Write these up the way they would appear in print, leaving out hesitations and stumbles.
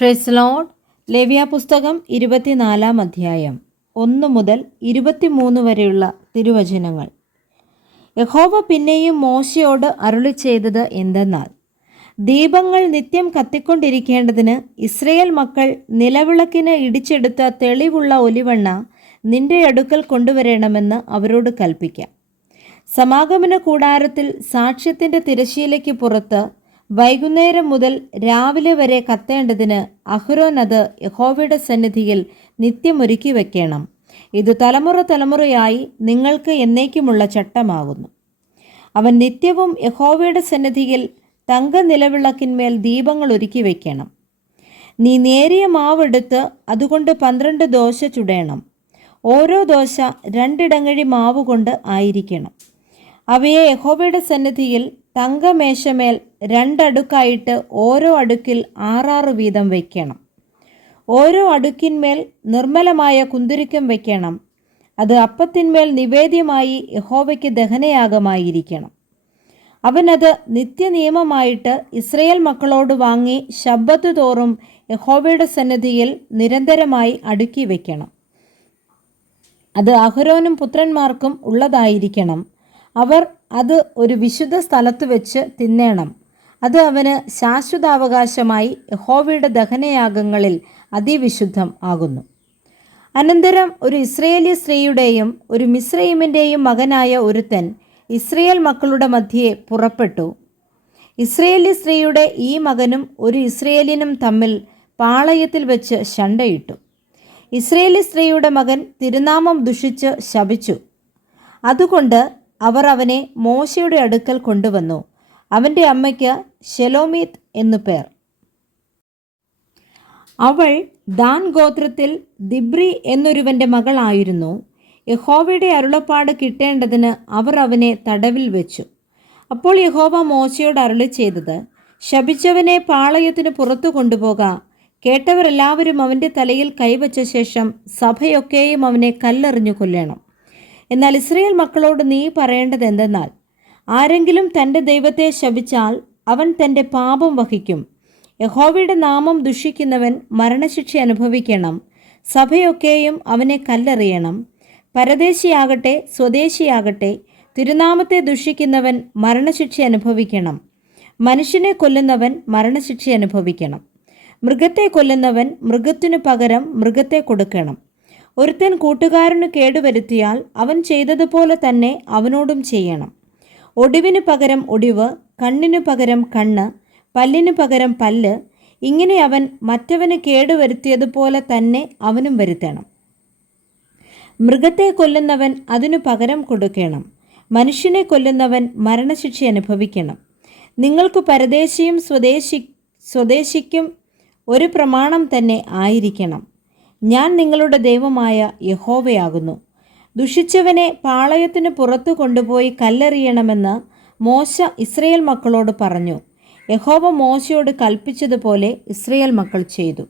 Praise Lord. ലേവ്യ പുസ്തകം 24 അധ്യായം 1 മുതൽ 23 വരെയുള്ള തിരുവചനങ്ങൾ. യഹോവ പിന്നെയും മോശയോട് അരുളിച്ചെയ്തത് എന്തെന്നാൽ, ദീപങ്ങൾ നിത്യം കത്തിക്കൊണ്ടിരിക്കേണ്ടതിന് ഇസ്രയേൽ മക്കൾ നിലവിളക്കിന് ഇടിച്ചെടുത്ത തെളിവുള്ള ഒലിവെണ്ണ നിന്റെ അടുക്കൽ കൊണ്ടുവരണമെന്ന് അവരോട് കൽപ്പിക്കാം. സമാഗമന കൂടാരത്തിൽ സാക്ഷ്യത്തിൻ്റെ തിരശ്ശീലയ്ക്ക് പുറത്ത് വൈകുന്നേരം മുതൽ രാവിലെ വരെ കത്തേണ്ടതിന് അഹ്റോൻ അത് യഹോവയുടെ സന്നിധിയിൽ നിത്യം ഒരുക്കി വയ്ക്കണം. ഇത് തലമുറ തലമുറയായി നിങ്ങൾക്ക് എന്നേക്കുമുള്ള ചട്ടമാകുന്നു. അവൻ നിത്യവും യഹോവയുടെ സന്നിധിയിൽ തങ്ക നിലവിളക്കിന്മേൽ ദീപങ്ങൾ ഒരുക്കി വയ്ക്കണം. നീ നേരിയ മാവെടുത്ത് അതുകൊണ്ട് 12 ദോശ ചുടേണം. ഓരോ ദോശ 2 ഇടങ്ങഴി മാവ് കൊണ്ട് ആയിരിക്കണം. അവയെ യഹോവയുടെ സന്നിധിയിൽ തങ്കമേശമേൽ 2 അടുക്കായിട്ട് ഓരോ അടുക്കിൽ 6 വീതം വയ്ക്കണം. ഓരോ അടുക്കിന്മേൽ നിർമ്മലമായ കുന്തുരുക്കം വയ്ക്കണം. അത് അപ്പത്തിന്മേൽ നിവേദ്യമായി യഹോവയ്ക്ക് ദഹനയാഗമായിരിക്കണം. അവനത് നിത്യനിയമമായിട്ട് ഇസ്രയേൽ മക്കളോട് വാങ്ങി ശബ്ബത്ത് തോറും യഹോവയുടെ സന്നിധിയിൽ നിരന്തരമായി അടുക്കി വയ്ക്കണം. അത് അഹ്റോനും പുത്രന്മാർക്കും ഉള്ളതായിരിക്കണം. അവർ അത് ഒരു വിശുദ്ധ സ്ഥലത്ത് വെച്ച് തിന്നേണം. അത് അവന് ശാശ്വതാവകാശമായി യഹോവയുടെ ദഹനയാഗങ്ങളിൽ അതിവിശുദ്ധം ആകുന്നു. അനന്തരം ഒരു ഇസ്രയേലി സ്ത്രീയുടെയും ഒരു മിസ്രയീമിൻ്റെയും മകനായ ഒരുത്തൻ ഇസ്രയേൽ മക്കളുടെ മധ്യേ പുറപ്പെട്ടു. ഇസ്രയേലി സ്ത്രീയുടെ ഈ മകനും ഒരു ഇസ്രയേലിനും തമ്മിൽ പാളയത്തിൽ വെച്ച് ശണ്ടയിട്ടു. ഇസ്രയേലി സ്ത്രീയുടെ മകൻ തിരുനാമം ദുഷിച്ച് ശപിച്ചു. അതുകൊണ്ട് അവർ അവനെ മോശയുടെ അടുക്കൽ കൊണ്ടുവന്നു. അവൻ്റെ അമ്മയ്ക്ക് ശെലോമീത്ത് എന്നു പേർ. അവൾ ദാൻ ഗോത്രത്തിൽ ദിബ്രി എന്നൊരുവൻ്റെ മകളായിരുന്നു. യഹോവയുടെ അരുളപ്പാട് കിട്ടേണ്ടതിന് അവർ അവനെ തടവിൽ വെച്ചു. അപ്പോൾ യഹോവ മോശയോട് അരുളിച്ചെയ്തത്, ശപിച്ചവനെ പാളയത്തിന് പുറത്തു കൊണ്ടുപോക. കേട്ടവരെല്ലാവരും അവൻ്റെ തലയിൽ കൈവച്ച ശേഷം സഭയൊക്കെയും അവനെ കല്ലെറിഞ്ഞു കൊല്ലണം. എന്നാൽ ഇസ്രയേൽ മക്കളോട് നീ പറയേണ്ടത് എന്തെന്നാൽ, ആരെങ്കിലും തൻ്റെ ദൈവത്തെ ശപിച്ചാൽ അവൻ തൻ്റെ പാപം വഹിക്കും. യഹോവയുടെ നാമം ദുഷിക്കുന്നവൻ മരണശിക്ഷ അനുഭവിക്കണം. സഭയൊക്കെയും അവനെ കല്ലെറിയണം. പരദേശിയാകട്ടെ സ്വദേശിയാകട്ടെ തിരുനാമത്തെ ദുഷിക്കുന്നവൻ മരണശിക്ഷ അനുഭവിക്കണം. മനുഷ്യനെ കൊല്ലുന്നവൻ മരണശിക്ഷ അനുഭവിക്കണം. മൃഗത്തെ കൊല്ലുന്നവൻ മൃഗത്തിനു പകരം മൃഗത്തെ കൊടുക്കണം. ഒരുത്തൻ കൂട്ടുകാരനു കേടുവരുത്തിയാൽ അവൻ ചെയ്തതുപോലെ തന്നെ അവനോടും ചെയ്യണം. ഒടിവിനു പകരം ഒടിവ്, കണ്ണിനു പകരം കണ്ണ്, പല്ലിനു പകരം പല്ല്, ഇങ്ങനെ അവൻ മറ്റവന് കേടുവരുത്തിയതുപോലെ തന്നെ അവനും വരുത്തണം. മൃഗത്തെ കൊല്ലുന്നവൻ അതിനു പകരം കൊടുക്കണം. മനുഷ്യനെ കൊല്ലുന്നവൻ മരണശിക്ഷ അനുഭവിക്കണം. നിങ്ങൾക്ക് പരദേശിയും സ്വദേശിക്കും ഒരു പ്രമാണം തന്നെ ആയിരിക്കണം. ഞാൻ നിങ്ങളുടെ ദൈവമായ യഹോവയാകുന്നു. ദുഷിച്ചവനെ പാളയത്തിന് പുറത്തു കൊണ്ടുപോയി കല്ലെറിയണമെന്ന് മോശ ഇസ്രയേൽ മക്കളോട് പറഞ്ഞു. യഹോവ മോശയോട് കൽപ്പിച്ചതുപോലെ ഇസ്രയേൽ മക്കൾ ചെയ്തു.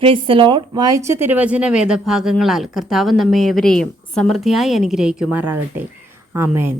Praise the Lord. വായിച്ച തിരുവചന വേദഭാഗങ്ങളാൽ കർത്താവ് നമ്മെ ഏവരെയും സമൃദ്ധിയായി അനുഗ്രഹിക്കുമാറാകട്ടെ. ആമേൻ.